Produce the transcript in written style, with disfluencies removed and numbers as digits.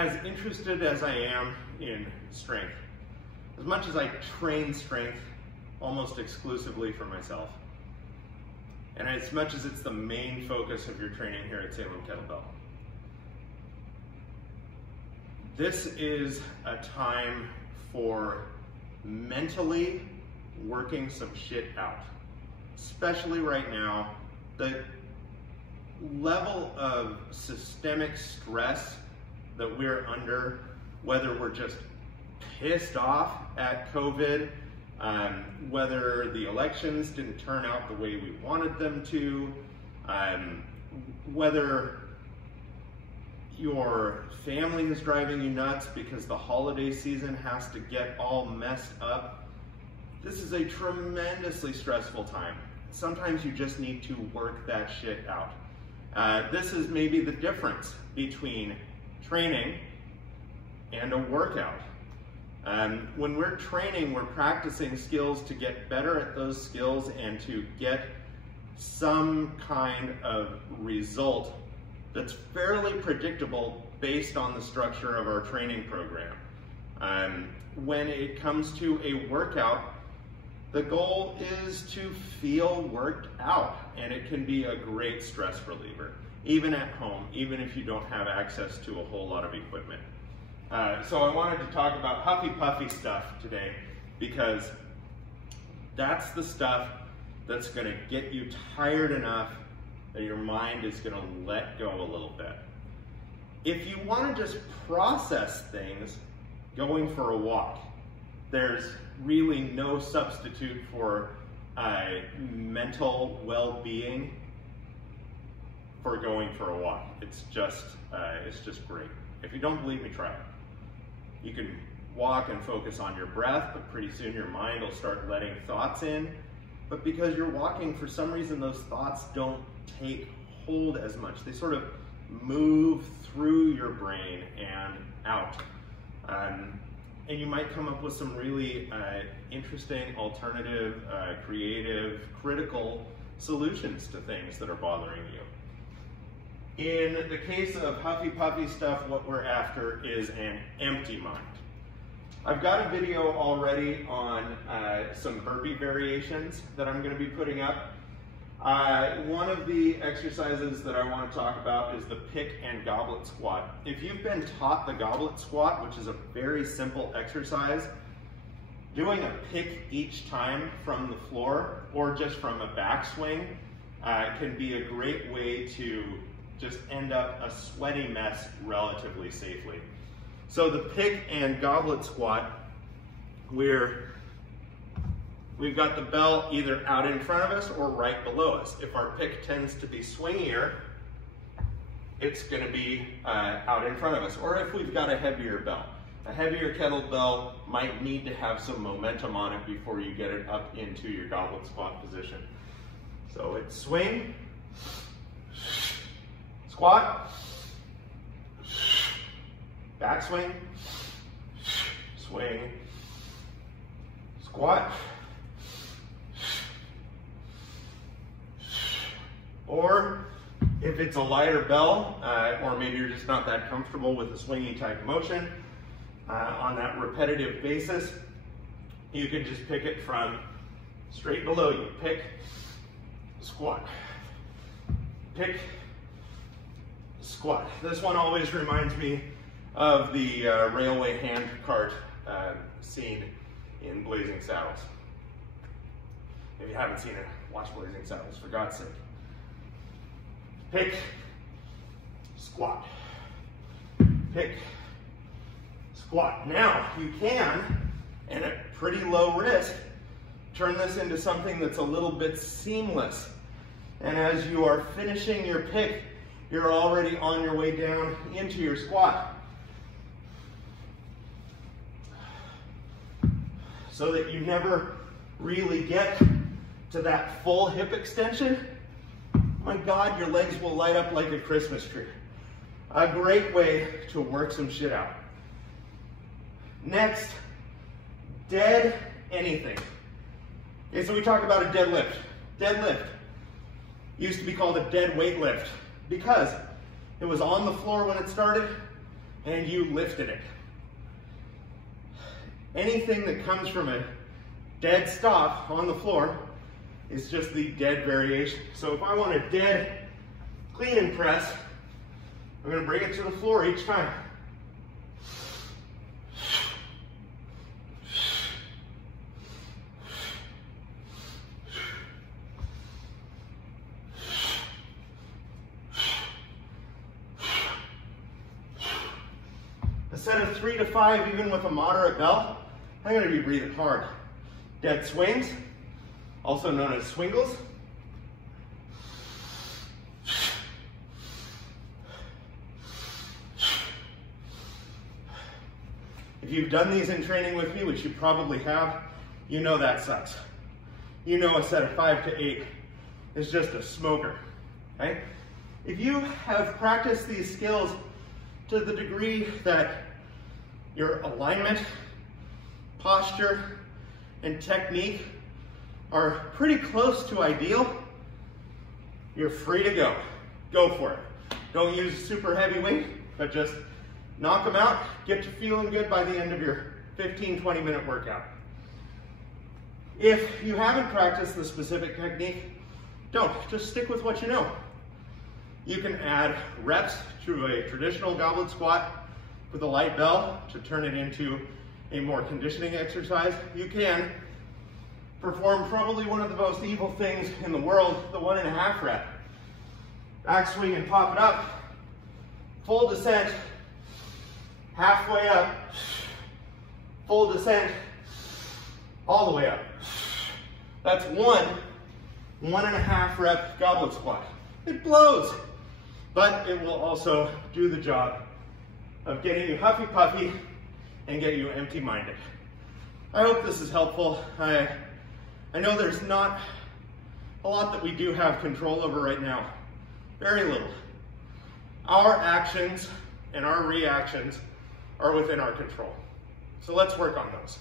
as interested as I am in strength, as much as I train strength almost exclusively for myself, and as much as it's the main focus of your training here at Salem Kettlebell, this is a time for mentally working some shit out. Especially right now, the level of systemic stress that we're under, whether we're just pissed off at COVID, whether the elections didn't turn out the way we wanted them to, whether your family is driving you nuts because the holiday season has to get all messed up. This is a tremendously stressful time. Sometimes you just need to work that shit out. This is maybe the difference between training and a workout. When we're training, we're practicing skills to get better at those skills and to get some kind of result that's fairly predictable based on the structure of our training program. When it comes to a workout, the goal is to feel worked out, and it can be a great stress reliever, even at home, even if you don't have access to a whole lot of equipment. So I wanted to talk about Huffy Puffy stuff today, because that's the stuff that's gonna get you tired enough that your mind is gonna let go a little bit. If you wanna just process things, going for a walk, there's really no substitute for mental well-being for going for a walk. It's just great. If you don't believe me, try it. You can walk and focus on your breath, but pretty soon your mind will start letting thoughts in. But because you're walking, for some reason those thoughts don't take hold as much. They sort of move through your brain and out. And you might come up with some really interesting, alternative, creative, critical solutions to things that are bothering you. In the case of Huffy Puffy stuff, what we're after is an empty mind. I've got a video already on some burpee variations that I'm going to be putting up. One of the exercises that I want to talk about is the pick and goblet squat. If you've been taught the goblet squat, which is a very simple exercise, doing a pick each time from the floor or just from a backswing can be a great way to just end up a sweaty mess relatively safely. So the pick and goblet squat, we've got the bell either out in front of us or right below us. If our pick tends to be swingier, it's going to be out in front of us. Or if we've got a heavier bell. A heavier kettlebell might need to have some momentum on it before you get it up into your goblet squat position. So it's swing, squat, backswing, swing, squat, or if it's a lighter bell, or maybe you're just not that comfortable with the swingy type motion, on that repetitive basis, you can just pick it from straight below you. Pick, squat, pick, squat. This one always reminds me of the railway hand cart scene in Blazing Saddles. If you haven't seen it, watch Blazing Saddles, for God's sake. Pick, squat, pick, squat. Now, you can, and at pretty low risk, turn this into something that's a little bit seamless. And as you are finishing your pick, you're already on your way down into your squat. So that you never really get to that full hip extension. My God, your legs will light up like a Christmas tree. A great way to work some shit out. Next, dead anything. Okay, so we talk about a deadlift. Deadlift used to be called a dead weight lift because it was on the floor when it started, and you lifted it. Anything that comes from a dead stop on the floor is just the dead variation. So if I want a dead clean and press, I'm going to bring it to the floor each time. A set of 3 to 5, even with a moderate bell, I'm going to be breathing hard. Dead swings, also known as swingles. If you've done these in training with me, which you probably have, you know that sucks. You know a set of 5 to 8 is just a smoker, okay? If you have practiced these skills to the degree that your alignment, posture, and technique are pretty close to ideal, you're free to go. Go for it. Don't use super heavy weight, but just knock them out, get you feeling good by the end of your 15-20 minute workout. If you haven't practiced the specific technique, don't. Just stick with what you know. You can add reps to a traditional goblet squat with a light bell to turn it into a more conditioning exercise. You can perform probably one of the most evil things in the world, the 1.5 rep. Back swing and pop it up, full descent, halfway up, full descent, all the way up. That's 1.5 rep goblet squat. It blows, but it will also do the job of getting you Huffy Puffy and get you empty-minded. I hope this is helpful. I know there's not a lot that we do have control over right now. Very little. Our actions and our reactions are within our control. So let's work on those.